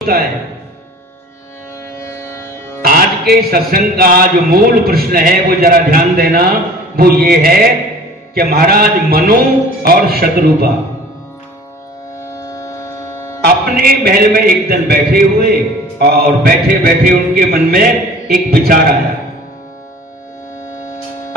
होता है। आज के सत्संग का जो मूल प्रश्न है वो जरा ध्यान देना, वो ये है कि महाराज मनु और शतरूपा अपने महल में एक दिन बैठे हुए और बैठे बैठे उनके मन में एक विचार आया।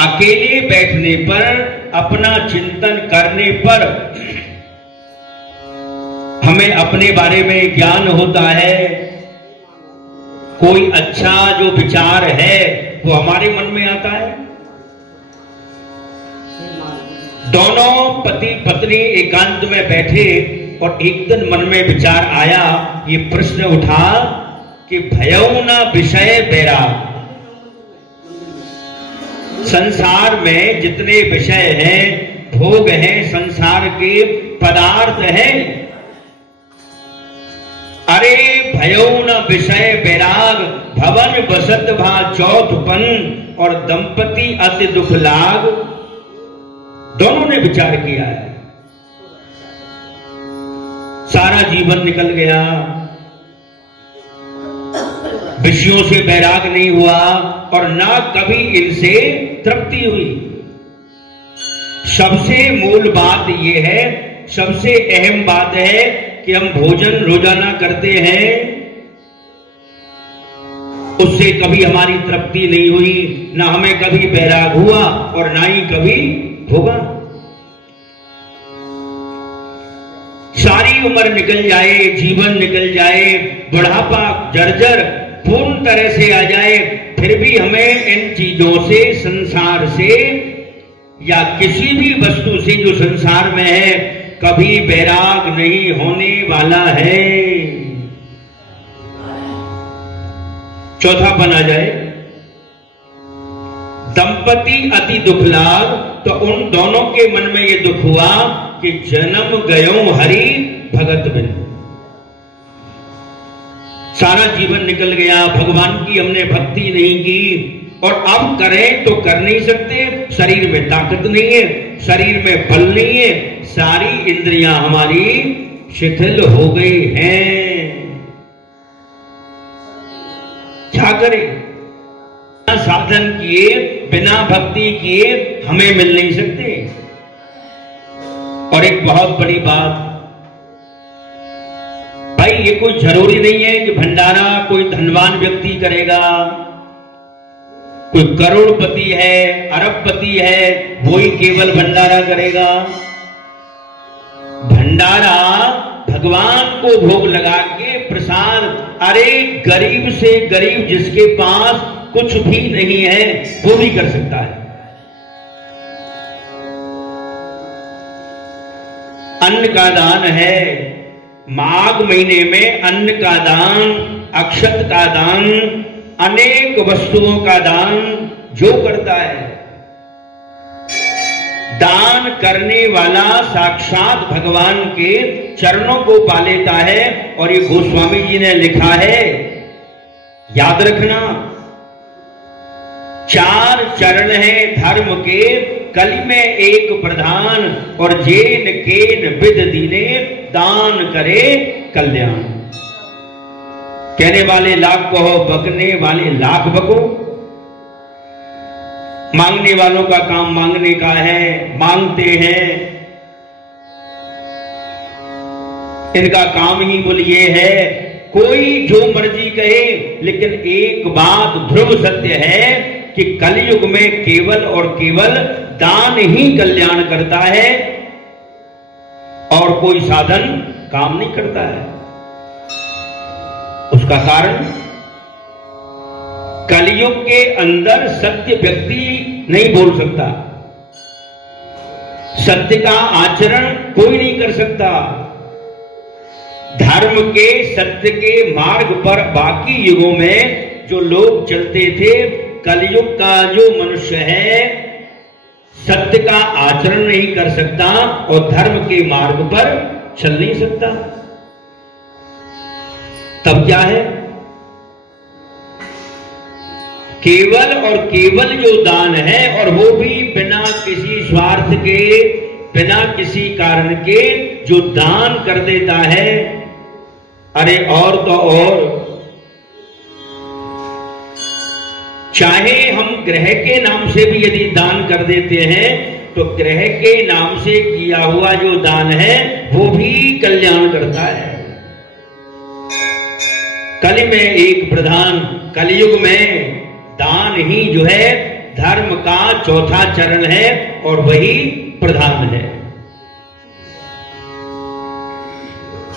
अकेले बैठने पर, अपना चिंतन करने पर हमें अपने बारे में ज्ञान होता है। कोई अच्छा जो विचार है वो हमारे मन में आता है। दोनों पति पत्नी एकांत में बैठे और एक दिन मन में विचार आया, ये प्रश्न उठा कि भयउ न विषय बैराग। संसार में जितने विषय हैं, भोग हैं, संसार के पदार्थ हैं, अरे भयउ न विषय बैराग, भवन बसत भा चौथपन और दंपति अति दुख लाग। दोनों ने विचार किया है। सारा जीवन निकल गया, विषयों से बैराग नहीं हुआ और ना कभी इनसे तृप्ति हुई। सबसे मूल बात यह है, सबसे अहम बात है कि हम भोजन रोजाना करते हैं, उससे कभी हमारी तृप्ति नहीं हुई, ना हमें कभी बैराग हुआ और ना ही कभी होगा। सारी उम्र निकल जाए, जीवन निकल जाए, बुढ़ापा जर्जर पूर्ण तरह से आ जाए, फिर भी हमें इन चीजों से, संसार से या किसी भी वस्तु से जो संसार में है, कभी बैराग नहीं होने वाला है। चौथापन आ जाए, दंपति अति दुख लाग, तो उन दोनों के मन में ये दुख हुआ कि जन्म गयो हरि भगत बिन। सारा जीवन निकल गया, भगवान की हमने भक्ति नहीं की और अब करें तो कर नहीं सकते। शरीर में ताकत नहीं है, शरीर में बल नहीं है, सारी इंद्रियां हमारी शिथिल हो गई हैं। क्या करें? बिना साधन किए, बिना भक्ति किए हमें मिल नहीं सकते। और एक बहुत बड़ी बात भाई, ये कोई जरूरी नहीं है कि भंडारा कोई धनवान व्यक्ति करेगा, कोई करोड़पति है, अरबपति है, वो ही केवल भंडारा करेगा। भंडारा भगवान को भोग लगा के प्रसाद, अरे गरीब से गरीब जिसके पास कुछ भी नहीं है वो भी कर सकता है। अन्न का दान है, माघ महीने में अन्न का दान, अक्षत का दान, अनेक वस्तुओं का दान जो करता है, दान करने वाला साक्षात भगवान के चरणों को पा लेता है। और ये गोस्वामी जी ने लिखा है, याद रखना, 4 चरण हैं धर्म के, कलि में एक प्रधान, और जेन केन विद दीने दान करे कल्याण। कहने वाले लाख कहो, बकने वाले लाख बको। मांगने वालों का काम मांगने का है, मांगते हैं, इनका काम ही बोल ये है, कोई जो मर्जी कहे, लेकिन एक बात ध्रुव सत्य है कि कलयुग में केवल और केवल दान ही कल्याण करता है और कोई साधन काम नहीं करता है। उसका कारण, कलयुग के अंदर सत्य व्यक्ति नहीं बोल सकता, सत्य का आचरण कोई नहीं कर सकता। धर्म के, सत्य के मार्ग पर बाकी युगों में जो लोग चलते थे, कलयुग का जो मनुष्य है सत्य का आचरण नहीं कर सकता और धर्म के मार्ग पर चल नहीं सकता। तब क्या है? केवल और केवल जो दान है, और वो भी बिना किसी स्वार्थ के, बिना किसी कारण के जो दान कर देता है, अरे और तो और, चाहे हम ग्रह के नाम से भी यदि दान कर देते हैं तो ग्रह के नाम से किया हुआ जो दान है वो भी कल्याण करता है। कलि में एक प्रधान, कलयुग में दान ही जो है धर्म का चौथा चरण है और वही प्रधान है।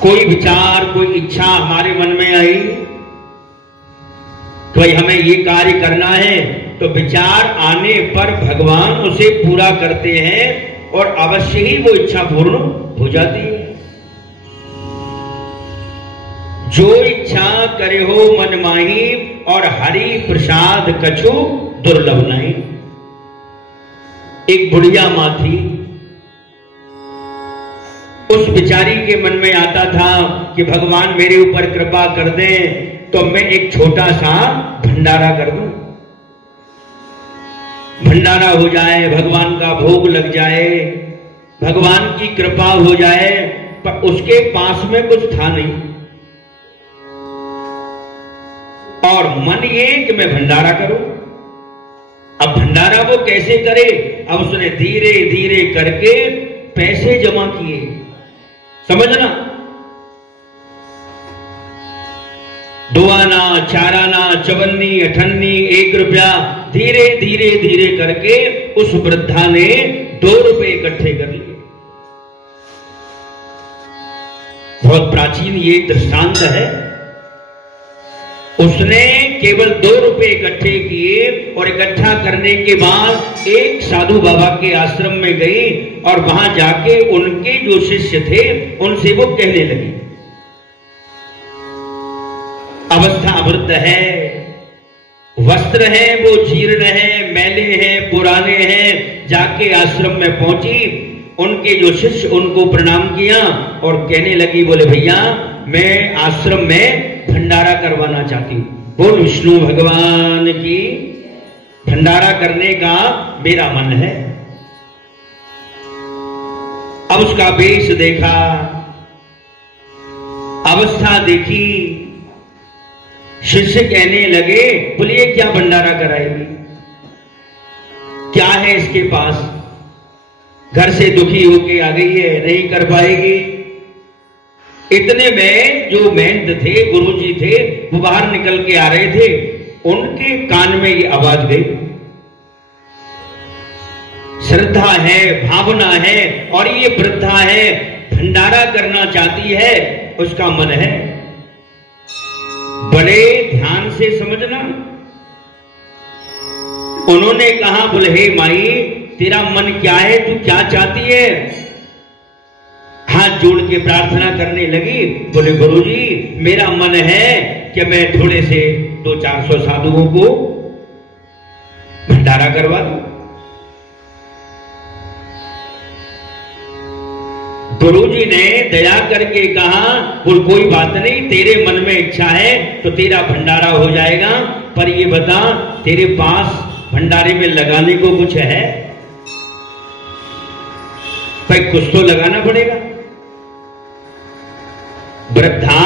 कोई विचार, कोई इच्छा हमारे मन में आई तो भाई हमें ये कार्य करना है, तो विचार आने पर भगवान उसे पूरा करते हैं और अवश्य ही वो इच्छा पूर्ण हो जाती है। जो इच्छा करे हो मन माही और हरि प्रसाद कछु दुर्लभ नहीं। एक बुढ़िया मां थी, उस बिचारी के मन में आता था कि भगवान मेरे ऊपर कृपा कर दें तो मैं एक छोटा सा भंडारा कर दूं, भंडारा हो जाए, भगवान का भोग लग जाए, भगवान की कृपा हो जाए। पर उसके पास में कुछ था नहीं और मन ये कि मैं भंडारा करूं। अब भंडारा वो कैसे करे? अब उसने धीरे धीरे करके पैसे जमा किए, समझना, 2 आना, 4 आना, 54, 58, 1 रुपया, धीरे धीरे धीरे करके उस वृद्धा ने 2 रुपए इकट्ठे कर लिए। बहुत प्राचीन ये दृष्टांत है। उसने केवल 2 रुपए इकट्ठे किए और इकट्ठा करने के बाद एक साधु बाबा के आश्रम में गई और वहां जाके उनके जो शिष्य थे उनसे वो कहने लगी, अवस्था वृद्ध है, वस्त्र हैं वो जीर्ण हैं, मैले हैं, पुराने हैं। जाके आश्रम में पहुंची, उनके जो शिष्य उनको प्रणाम किया और कहने लगी, बोले भैया मैं आश्रम में भंडारा करवाना चाहती हूं। बोल विष्णु भगवान की, भंडारा करने का मेरा मन है। अब उसका वेश देखा, अवस्था देखी, शिष्य कहने लगे, बोलिए क्या भंडारा कराएगी, क्या है इसके पास, घर से दुखी होके आ गई है, नहीं कर पाएगी। इतने में जो महंत थे, गुरुजी थे, वो बाहर निकल के आ रहे थे, उनके कान में ये आवाज गई। श्रद्धा है, भावना है और ये वृद्धा है, भंडारा करना चाहती है, उसका मन है। बड़े ध्यान से समझना। उन्होंने कहा, बोले हे माई तेरा मन क्या है, तू क्या चाहती है? हाथ जोड़ के प्रार्थना करने लगी। बोले गुरुजी मेरा मन है कि मैं थोड़े से 200-400 साधुओं को भंडारा करवा दूं। गुरुजी ने दया करके कहा, बोल कोई बात नहीं, तेरे मन में इच्छा है तो तेरा भंडारा हो जाएगा, पर ये बता तेरे पास भंडारे में लगाने को कुछ है? भाई कुछ तो लगाना पड़ेगा। वृद्धा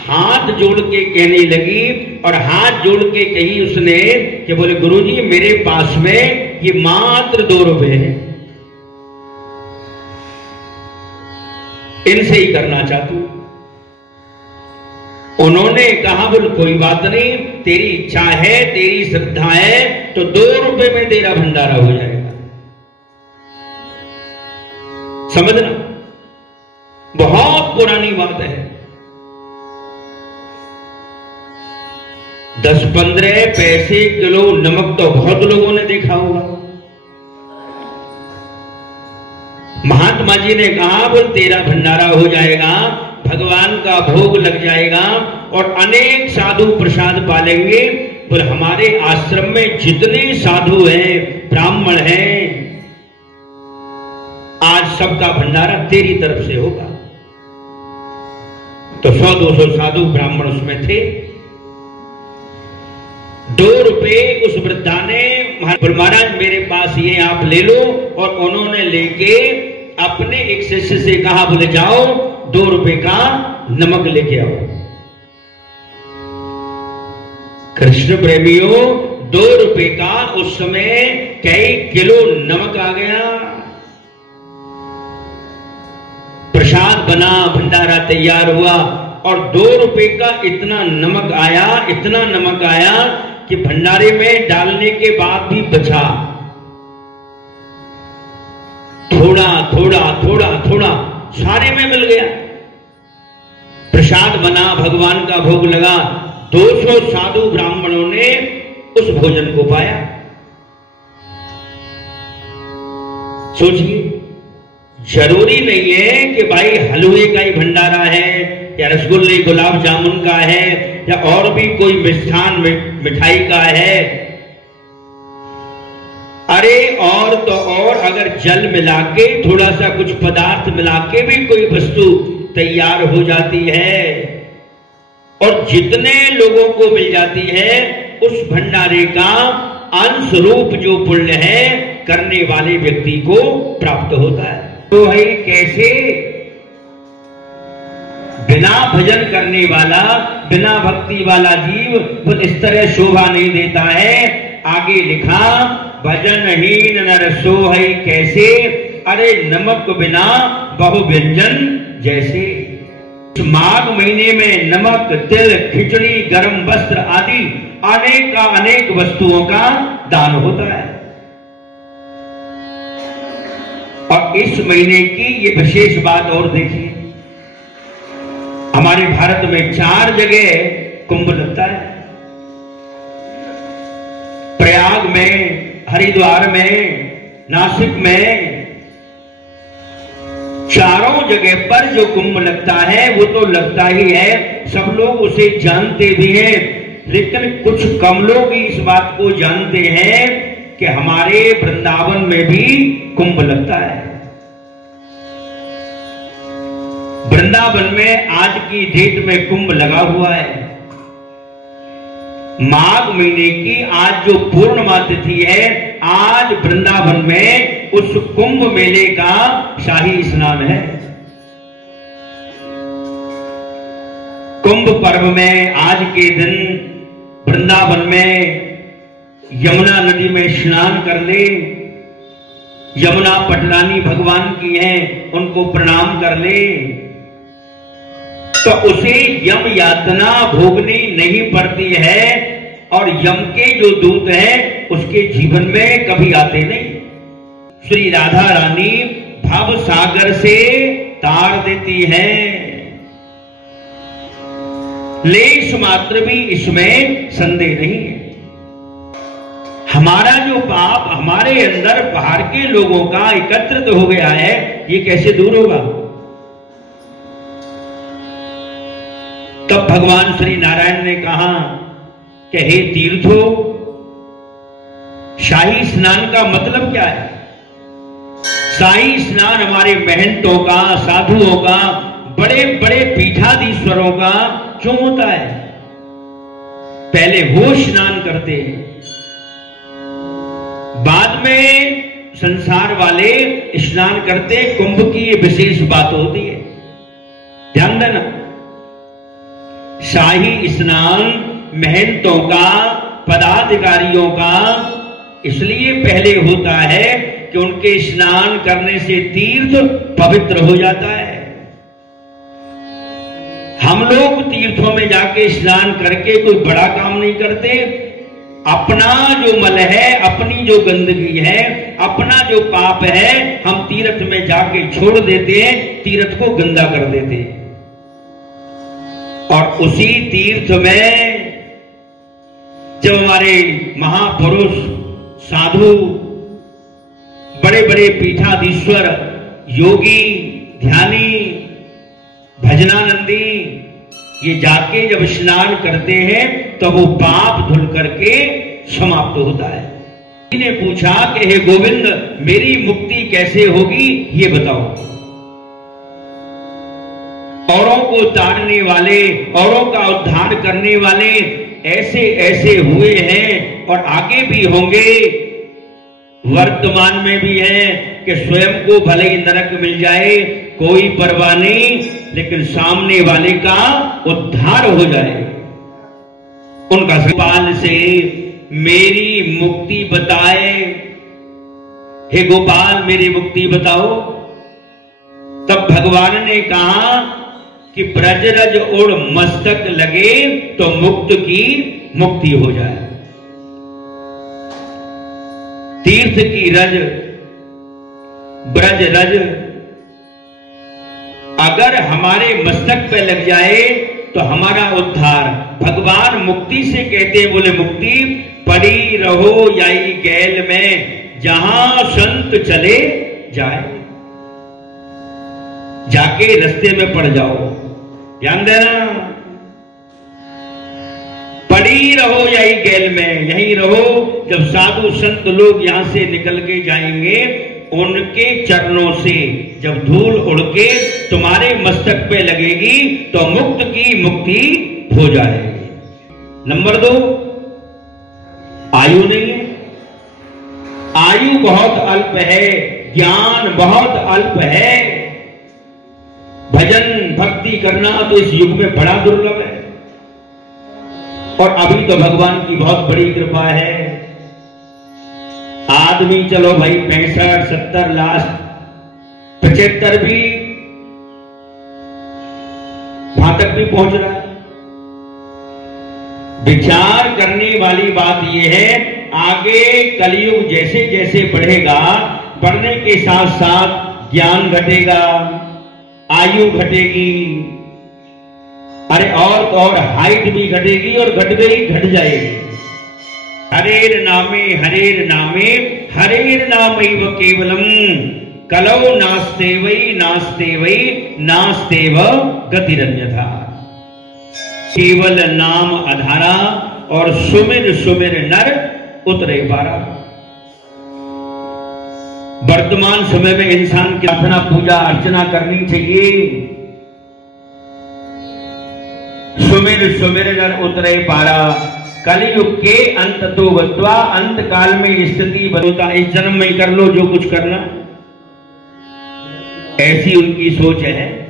हाथ जोड़ के कहने लगी और हाथ जोड़ के कही उसने कि बोले गुरुजी मेरे पास में ये मात्र 2 रुपए है, इनसे ही करना चाहती हूं। उन्होंने कहा, बोल कोई बात नहीं, तेरी इच्छा है, तेरी श्रद्धा है तो 2 रुपए में तेरा भंडारा हो जाएगा। समझना, बहुत पुरानी बात है। 10-15 पैसे किलो नमक तो बहुत लोगों ने देखा होगा। महात्मा जी ने कहा, बोल तेरा भंडारा हो जाएगा, भगवान का भोग लग जाएगा और अनेक साधु प्रसाद पालेंगे। बोल हमारे आश्रम में जितने साधु हैं, ब्राह्मण हैं, आज सबका भंडारा तेरी तरफ से होगा। तो 100-200 साधु ब्राह्मण उसमें थे। 2 रुपए उस वृद्धा ने, महाराज मेरे पास ये आप ले लो, और उन्होंने लेके अपने एक शिष्य से कहा, बोले जाओ 2 रुपए का नमक लेके आओ। कृष्ण प्रेमियों, 2 रुपए का उस समय कई किलो नमक आ गया। प्रसाद बना, भंडारा तैयार हुआ और 2 रुपए का इतना नमक आया कि भंडारे में डालने के बाद भी बचा। थोड़ा थोड़ा थोड़ा थोड़ा सारे में मिल गया। प्रसाद बना, भगवान का भोग लगा। 200 साधु ब्राह्मणों ने उस भोजन को पाया। सोचिए, जरूरी नहीं है कि भाई हलवे का ही भंडारा है या रसगुल्ले गुलाब जामुन का है या और भी कोई मिष्ठान मिठाई का है। अरे और तो और अगर जल मिला के, थोड़ा सा कुछ पदार्थ मिला के भी कोई वस्तु तैयार हो जाती है और जितने लोगों को मिल जाती है, उस भंडारे का अंश रूप जो पुण्य है करने वाले व्यक्ति को प्राप्त होता है। तो है कैसे? बिना भजन करने वाला, बिना भक्ति वाला जीव वो इस तरह शोभा नहीं देता है। आगे लिखा, भजनहीन नर सोहै कैसे, अरे नमक बिना बहु व्यंजन जैसे। माघ महीने में नमक, तिल, खिचड़ी, गरम वस्त्र आदि अनेक वस्तुओं का दान होता है। और इस महीने की ये विशेष बात और देखिए, हमारे भारत में 4 जगह कुंभ लगता है। प्रयाग में, हरिद्वार में, नासिक में, चारों जगह पर जो कुंभ लगता है वो तो लगता ही है। सब लोग उसे जानते भी हैं, लेकिन कुछ कम लोग इस बात को जानते हैं कि हमारे वृंदावन में भी कुंभ लगता है। वृंदावन में आज की डेट में कुंभ लगा हुआ है। माघ महीने की आज जो पूर्णिमा तिथि है, आज वृंदावन में उस कुंभ मेले का शाही स्नान है। कुंभ पर्व में आज के दिन वृंदावन में यमुना नदी में स्नान कर ले। यमुना पटरानी भगवान की हैं, उनको प्रणाम कर ले तो उसे यम यातना भोगनी नहीं पड़ती है और यम के जो दूत हैं उसके जीवन में कभी आते नहीं। श्री राधा रानी भव सागर से तार देती हैं, लेश मात्र भी इसमें संदेह नहीं है। हमारा जो पाप हमारे अंदर बाहर के लोगों का एकत्रित हो गया है, ये कैसे दूर होगा? तब भगवान श्री नारायण ने कहा कि हे तीर्थो, शाही स्नान का मतलब क्या है? शाही स्नान हमारे महंतों का, साधुओं का, बड़े बड़े पीठाधीश्वरों का क्यों होता है? पहले वो स्नान करते हैं, बाद में संसार वाले स्नान करते। कुंभ की ये विशेष बात होती है, ध्यान देना। शाही स्नान महंतों का, पदाधिकारियों का इसलिए पहले होता है कि उनके स्नान करने से तीर्थ पवित्र हो जाता है। हम लोग तीर्थों में जाके स्नान करके कोई बड़ा काम नहीं करते। अपना जो मल है, अपनी जो गंदगी है, अपना जो पाप है, हम तीर्थ में जाके छोड़ देते हैं, तीर्थ को गंदा कर देते हैं। और उसी तीर्थ में जब हमारे महापुरुष, साधु, बड़े बड़े पीठाधीश्वर, योगी, ध्यानी, भजनानंदी ये जाके जब स्नान करते हैं तो वो पाप धुल करके समाप्त होता है। इन्हें पूछा कि हे गोविंद, मेरी मुक्ति कैसे होगी ये बताओ। औरों को तारने वाले, औरों का उद्धार करने वाले ऐसे ऐसे हुए हैं और आगे भी होंगे, वर्तमान में भी है कि स्वयं को भले ही नरक मिल जाए कोई परवाह नहीं, लेकिन सामने वाले का उद्धार हो जाए। उनका गोपाल से मेरी मुक्ति बताए, हे गोपाल मेरी मुक्ति बताओ। तब भगवान ने कहा कि ब्रजरज उड़ मस्तक लगे तो मुक्त की मुक्ति हो जाए। तीर्थ की रज ब्रज रज अगर हमारे मस्तक पे लग जाए तो हमारा उद्धार। भगवान मुक्ति से कहते हैं, बोले मुक्ति पड़ी रहो याई गैल में, जहां संत चले जाए। जाके रास्ते में पड़ जाओ, ध्यान देना। पड़ी रहो यही गैल में, यहीं रहो। जब साधु संत लोग यहां से निकल के जाएंगे, उनके चरणों से जब धूल उड़ के तुम्हारे मस्तक पे लगेगी तो मुक्त की मुक्ति हो जाएगी। नंबर 2, आयु नहीं है। आयु बहुत अल्प है, ज्ञान बहुत अल्प है। भजन भक्ति करना तो इस युग में बड़ा दुर्लभ है, और अभी तो भगवान की बहुत बड़ी कृपा है। आदमी चलो भाई 65, 70, लास्ट 75 भी वहां तक भी पहुंच रहा है। विचार करने वाली बात यह है, आगे कलयुग जैसे जैसे बढ़ेगा, बढ़ने के साथ साथ ज्ञान घटेगा, आयु घटेगी, अरे और तो और हाइट भी घटेगी, और घट गई घट जाएगी। हरेर नामे हरेर नामैव केवलम कलौ नास्तेव गतिरन्यथा। केवल नाम आधारा और सुमिर सुमिर नर उतरे पारा। वर्तमान समय में इंसान की प्रार्थना पूजा अर्चना करनी चाहिए। सुमिर सुमिर नर उतरे पारा। कलयुग के अंत तो बतवा, अंत काल में स्थिति बनता, इस जन्म में कर लो जो कुछ करना, ऐसी उनकी सोच है।